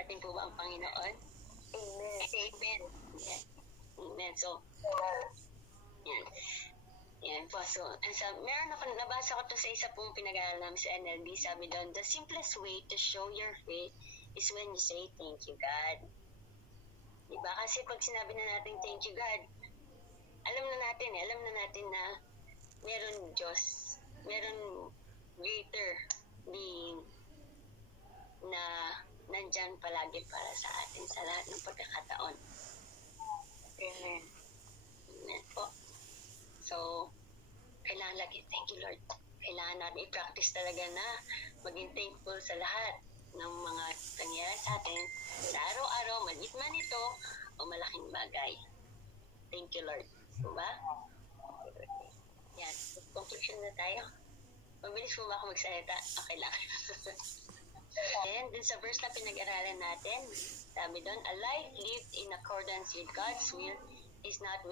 atin po ba ang Panginoon? Amen. Amen. Yeah. Amen. So, yan. Yan po. So, meron ako, nabasa ko to sa isa pong pinag-aaral namin sa NLB. Sabi doon, the simplest way to show your faith is when you say, thank you, God. Diba? Kasi pag sinabi na natin, thank you, God, alam na natin na meron Diyos, meron greater being na nandyan palagi para sa atin sa lahat ng pagkakataon. Amen. Amen po. So, kailangan lagi, thank you Lord. Kailangan natin i-practice talaga na maging thankful sa lahat ng mga nangyayari sa atin sa araw-araw, maliit man ito o malaking bagay. Thank you Lord. Diba? Yan. Conclusion na tayo. Mabilis mo ba ako magsalita? Okay lang. Then, dun sa verse na pinag-aralan natin, sabi doon, a life lived in accordance with God's will is not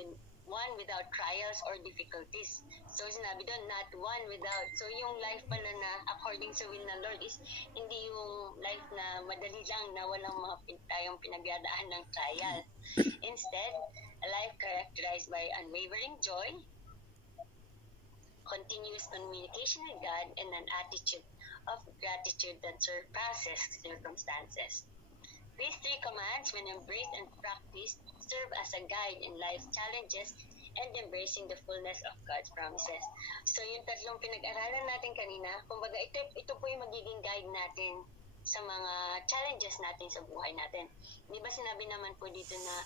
one without trials or difficulties. So, sinabi doon, not one without. So, yung life pala na according sa will ng Lord is hindi yung life na madali lang na walang mga tayong pinagdadaan ng trial. Instead, a life characterized by unwavering joy, continuous communication with God, and an attitude of gratitude that surpasses circumstances. These three commands, when embraced and practiced, serve as a guide in life's challenges and embracing the fullness of God's promises. So yung tatlong pinag-aralan natin kanina, kumbaga ito po yung magiging guide natin sa mga challenges natin sa buhay natin. Di ba sinabi naman po dito na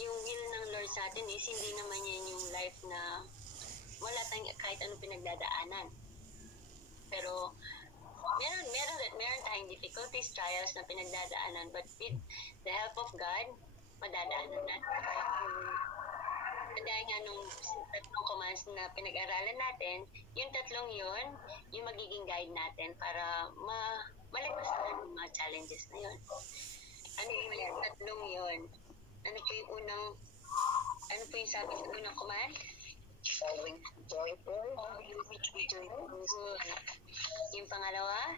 yung will ng Lord sa atin is hindi naman yan yung life na wala tayong kahit anong pinagdadaanan. Pero meron tayong difficulties, trials na pinagdadaanan, but with the help of God, madadaanan natin. Dahil nga nung tatlong commands na pinag-aralan natin, yung tatlong yun, yung magiging guide natin para malagpasan yung mga challenges na yun. Ano yung tatlong yun? Ano po yung sabi sa unang command? Always joyful. Always be joyful. Yung pangalawa?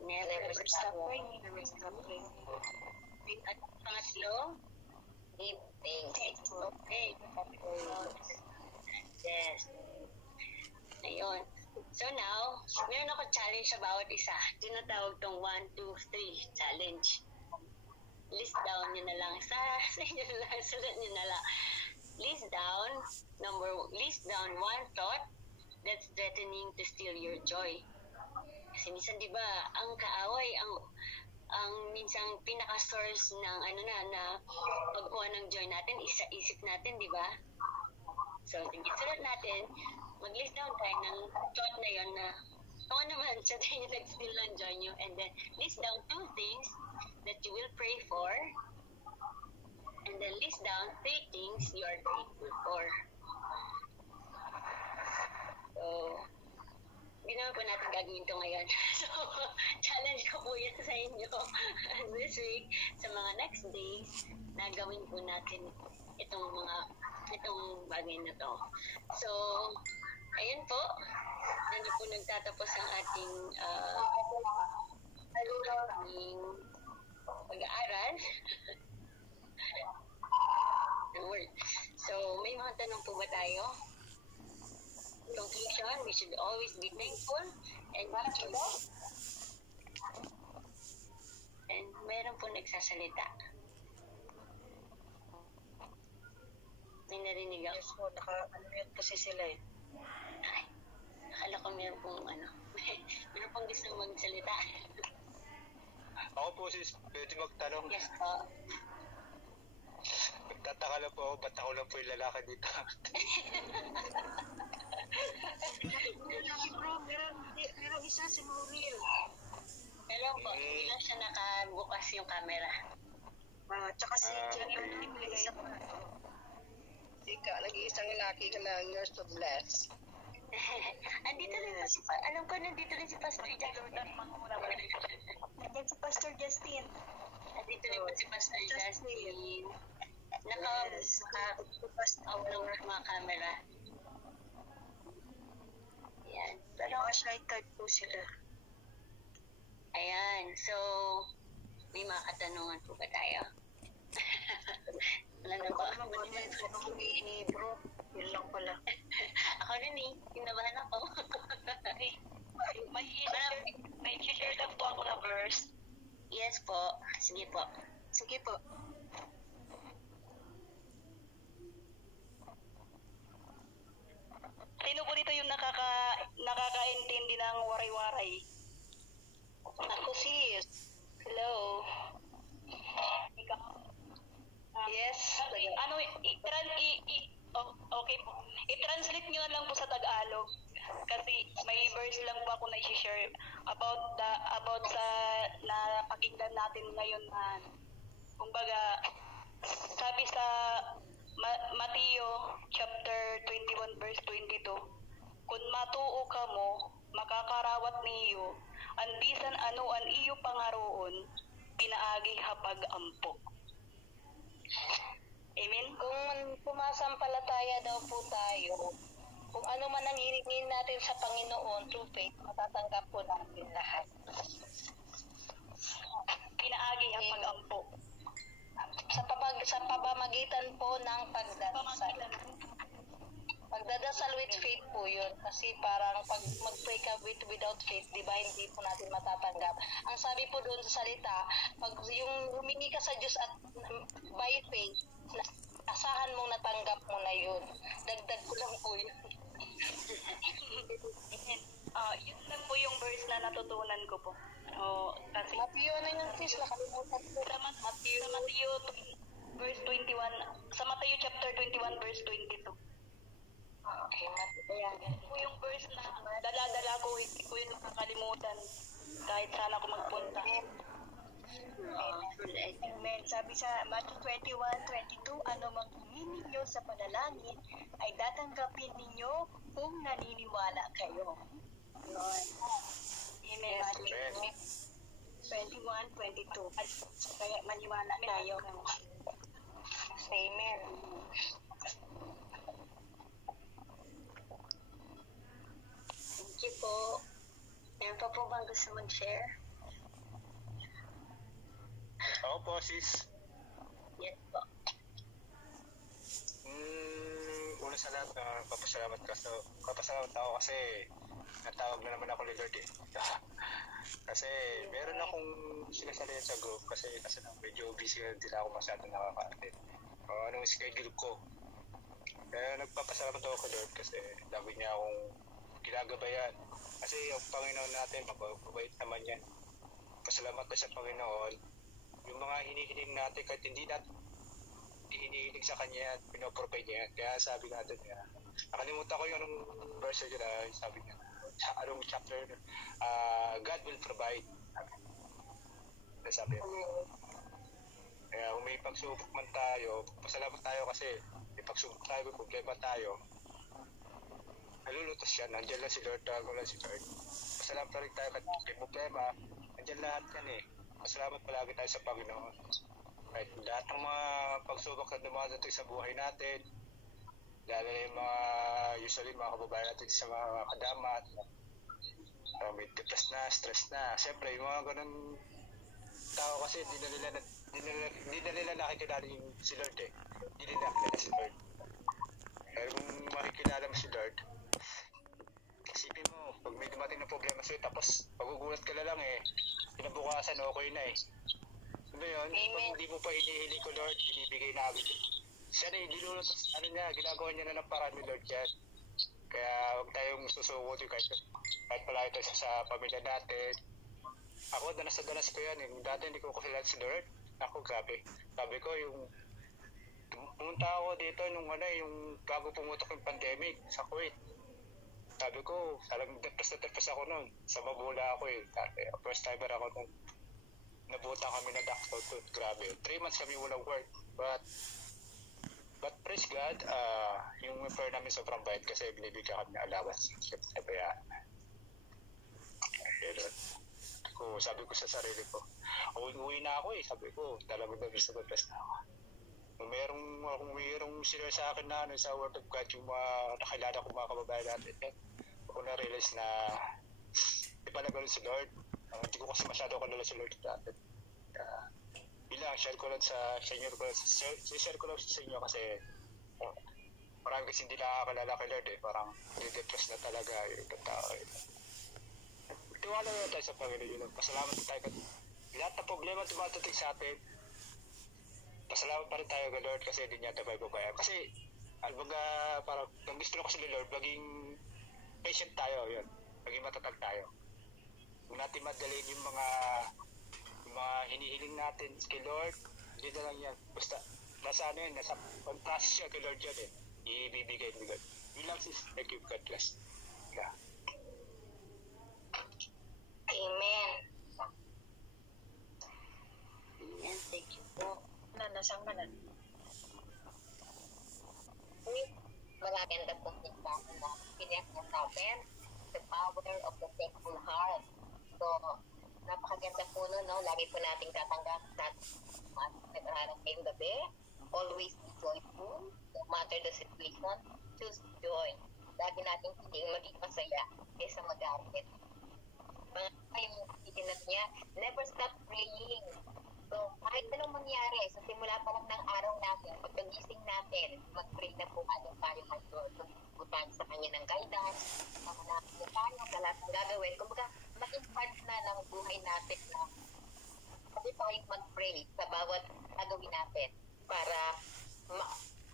Never stop praying. Never stop praying. At pangatlo? Give thanks. Okay. Yes. Ayun. So now, meron ako challenge sa bawat isa. Tinatawag tong 1, 2, 3 challenge. List down nyo na lang. Sulat nyo na lang. List down one thought that's threatening to steal your joy. Kasi minsan, di ba, ang kaaway, ang minsang pinaka-source ng na pagkuha ng joy natin, isa isip natin, di ba? So, sulat natin, mag-list down tayo ng thought na yon na kung ano man siya tayo yung nag-steal ng joy nyo, and then list down 2 things that you will pray for, and then list down 3 things you are grateful for. So, ginawa po natin gagawin ito ngayon. So, challenge ko po yun sa inyo this week. Sa mga next days, na gawin po natin itong bagay na to. So, ayun po. Nandito po nagtatapos ang ating pag-aaral. So, may mga tanong po ba tayo? Conclusion, we should always be thankful and joyful. And meron po nagsasalita. May narinig ako. Yes po, naka-unmute kasi sila eh. Ay, akala ko meron pong meron pong gusto magsalita. Ako po sis, pwede magtanong. Yes po. Nagtataka lang po ako, ba't ako lang po yung lalaki dito? Meron isa si Muriel. Meron po, hindi lang siya nakabukas yung camera. Tsaka si Jenny, isa pa. Ika, nag-iisang laki ka lang, you're so blessed. Andito rin po alam ko nandito rin si Pastor Justin. Nandito si Pastor Justin. Nandito rin po si Pastor Justin. Naka-off ng mga camera. Yan. Pero shy type po sila. Ayan. So, may mga katanungan po ba tayo? Wala na Ako ba? naman, wala ni bro. Yun lang pala. Ako rin eh. Kinabahan ako. May share lang po ako na verse. Yes po. Sige po. Sige po. Sino po dito yung nakakaintindi ng waray-waray? Ako sis. Hello. Ikaw? Yes. Ano, okay po. I-translate nyo na lang po sa Tagalog. Kasi may verse lang po ako na i-share about sa napakinggan natin ngayon na kumbaga sabi sa Mateo chapter 21 verse 22, kung matuo ka mo makakarawat niyo ang bisan ano ang iyo pangaroon pinaagi hapag ampo. Amen. Kung pumasampalataya daw po tayo, kung ano man ang hinihingi natin sa Panginoon through faith, matatanggap po natin lahat. Pinaagi hapag ampo. Sa pamamagitan po ng pagdadasal. Pagdadasal with faith po yun. Kasi parang pag mag-pray ka without faith, di ba, hindi po natin matatanggap. Ang sabi po doon sa salita, pag yung humingi ka sa Diyos at by faith, asahan mong natanggap mo na yun. Dagdag ko lang po yun. Yun lang po yung verse na natutunan ko po. Kasi Matthew na yung sis, nakalimutan ko. sa Matthew verse 21, sa Matthew chapter 21 verse 22. Okay, Matthew. Po yung verse na dala-dala ko, hindi ko yun nakakalimutan kahit saan ako magpunta. Amen. Sabi sa Matthew 21:22, ano mang hingin ninyo sa panalangin ay tatanggapin ninyo kung naniniwala kayo. Lord. Amen. Amen. 21:22. Kaya maniwala tayo. Amen. Thank you po. Meron pa po bang gusto mag-share? Ako po, sis. Yes po. Una sa lahat, papasalamat ako kasi natawag na naman ako ni Lord eh. Kasi meron akong sinasalihan sa group kasi medyo busy na din ako masyadong nakaka-attend. Anong schedule ko. Kaya nagpapasalamat ako kay Lord kasi lagi niya akong ginagabayan. Kasi yung Panginoon natin, mababait naman yan. Pasalamat ka sa Panginoon. Yung mga hinihiling natin kahit hindi natin hinihiling sa Kanya at pinoprovide niya. Kaya sabi natin niya, nakalimutan ko yung anong verse niya na sabi niya, anong chapter, God will provide. Sabi niya. Kaya kung may pagsubok man tayo, pasalamat tayo kasi may pagsubok tayo, may problema tayo, nalulutas siya, nandiyan lang si Lord, tago lang si Lord. Pasalamat rin tayo kahit may problema, nandiyan lahat yan eh. Pasalamat palagi tayo sa Panginoon. Kahit lahat ng mga pagsubok na dumadating sa buhay natin, lalo na yung mga, usually mga kababayan natin sa mga kadamat, may depressed na, stress na. Siyempre, yung mga ganun tao kasi hindi na nila nakikilala yung si Lord eh. Hindi nila nakikilala si Lord. Kaya kung makikilala mo si Lord, isipin mo, pag may dumating na problema sa'yo, tapos magugulat ka na lang eh, kinabukasan okay na eh. Ano yun? Pag hindi mo pa hinihiling ko Lord, binibigay na agad. Siya na ilulot, ginagawa niya na ng paraan ni Lord yan. Kaya huwag tayong susugot yung kahit palagi tayo sa pamilya natin. Ako, danas ko yan. Dati hindi ko kakilala si Lord. Ako, grabe. Sabi ko, yung pumunta ako dito yung bago pumutok yung pandemic sa Kuwait. Sabi ko, talagang depressed ako noon. Sa Mabula ako eh. First timer ako nung nabutan kami na doctor to. Grabe. 3 months kami walang work. But praise God, yung employer namin sobrang bait kasi binibigyan kami ng allowance. Sabi sabi ko sa sarili ko, uwi na ako eh. Sabi ko, talagang depressed na ako. Kung mayroong sila sa akin na sa Word of God, yung mga nakilala ko mga kababayan natin, ako na-realize na di pala ganun si Lord. Hindi ko kasi masyado kalala si Lord natin. share ko lang share ko lang sa inyo kasi parang kasi hindi nakakalala kay Lord eh. Parang depressed na talaga yung tao eh. Tiwala na tayo sa Panginoon yun. Pasalamat tayo lahat ng problema tumatating sa atin. Pasalamat pa rin tayo kay Lord kasi hindi niya tayo babayaan. Kasi parang ang gusto ko sa Lord, maging patient tayo yun. Maging matatag tayo. Huwag natin madalhin yung mga hinihiling natin kay Lord. Hindi na lang yan. Basta nasa pag-process siya kay Lord yan eh. Ibibigay ni God. Yun lang sis. Thank you. God bless. Yeah. Amen. Amen. Thank you po. Nasang manan. Magaganda po mensahe na pinag-nasabi, the power of the thankful heart. So, napakaganda po nun, no? Lagi po nating tatanggap natin nag-aaral ngayong gabi. Always be joyful, no matter the situation, choose joy. Lagi nating piling maging masaya kaysa mag-aaral. Mga kayong itinat niya, never stop praying. So, kahit anong mangyari, sa simula pa lang ng araw natin, pagkagising natin, mag-pray na po tayo kay Lord. Butan sa kanya ng guidance, mga natin tayo, sa lahat ng gagawin. Kumbaga, maging part na ng buhay natin na pwede tayong mag-pray sa bawat gagawin natin para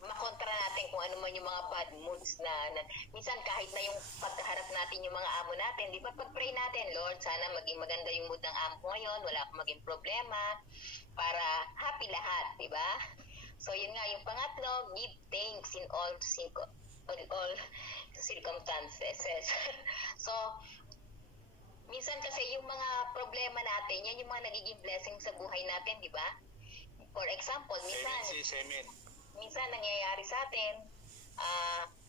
makontra natin kung ano man yung mga bad moods na minsan kahit na yung pagkaharap natin yung mga amo natin, di ba pag-pray natin, Lord, sana maging maganda yung mood ng amo ko ngayon, wala akong maging problema, para happy lahat, di ba? So yun nga, yung pangatlo, give thanks in all circumstances. So, minsan kasi yung mga problema natin, yan yung mga nagiging blessing sa buhay natin, di ba? For example, minsan nangyayari sa atin,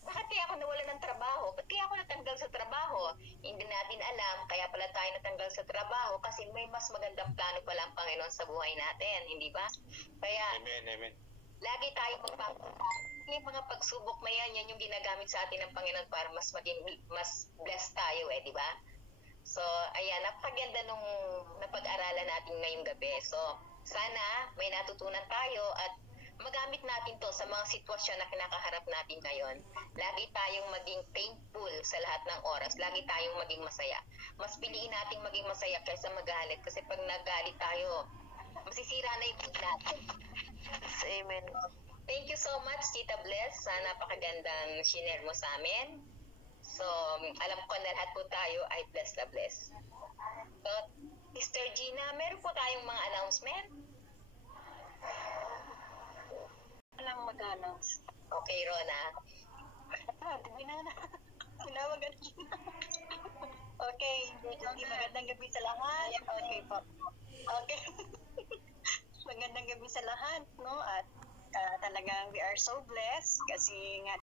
bakit kaya ako nawala ng trabaho? Ba't kaya ako natanggal sa trabaho? Hindi natin alam, kaya pala tayo natanggal sa trabaho kasi may mas magandang plano pala ang Panginoon sa buhay natin, hindi ba? Kaya, Amen. lagi tayo magpapalala. Yung mga pagsubok na yan yung ginagamit sa atin ng Panginoon para mas blessed tayo di ba? So, ayan, napakaganda nung napag-aralan natin ngayong gabi. So, sana may natutunan tayo at magamit natin to sa mga sitwasyon na kinakaharap natin ngayon. Lagi tayong maging thankful sa lahat ng oras. Lagi tayong maging masaya. Mas piliin nating maging masaya kaysa magalit. Kasi pag nagalit tayo, masisira na yung mood natin. Amen. Thank you so much, Tita Bless. Sa napakagandang shinare mo sa amin. So, alam ko na lahat po tayo ay blessed na blessed. So, Sister Gina, meron po tayong mga announcement? Walang mag-announce. Okay, Rona. Tinawag ka na. Okay, magandang gabi sa lahat. Okay po. Okay. Magandang gabi sa lahat, no? At talagang we are so blessed kasi nga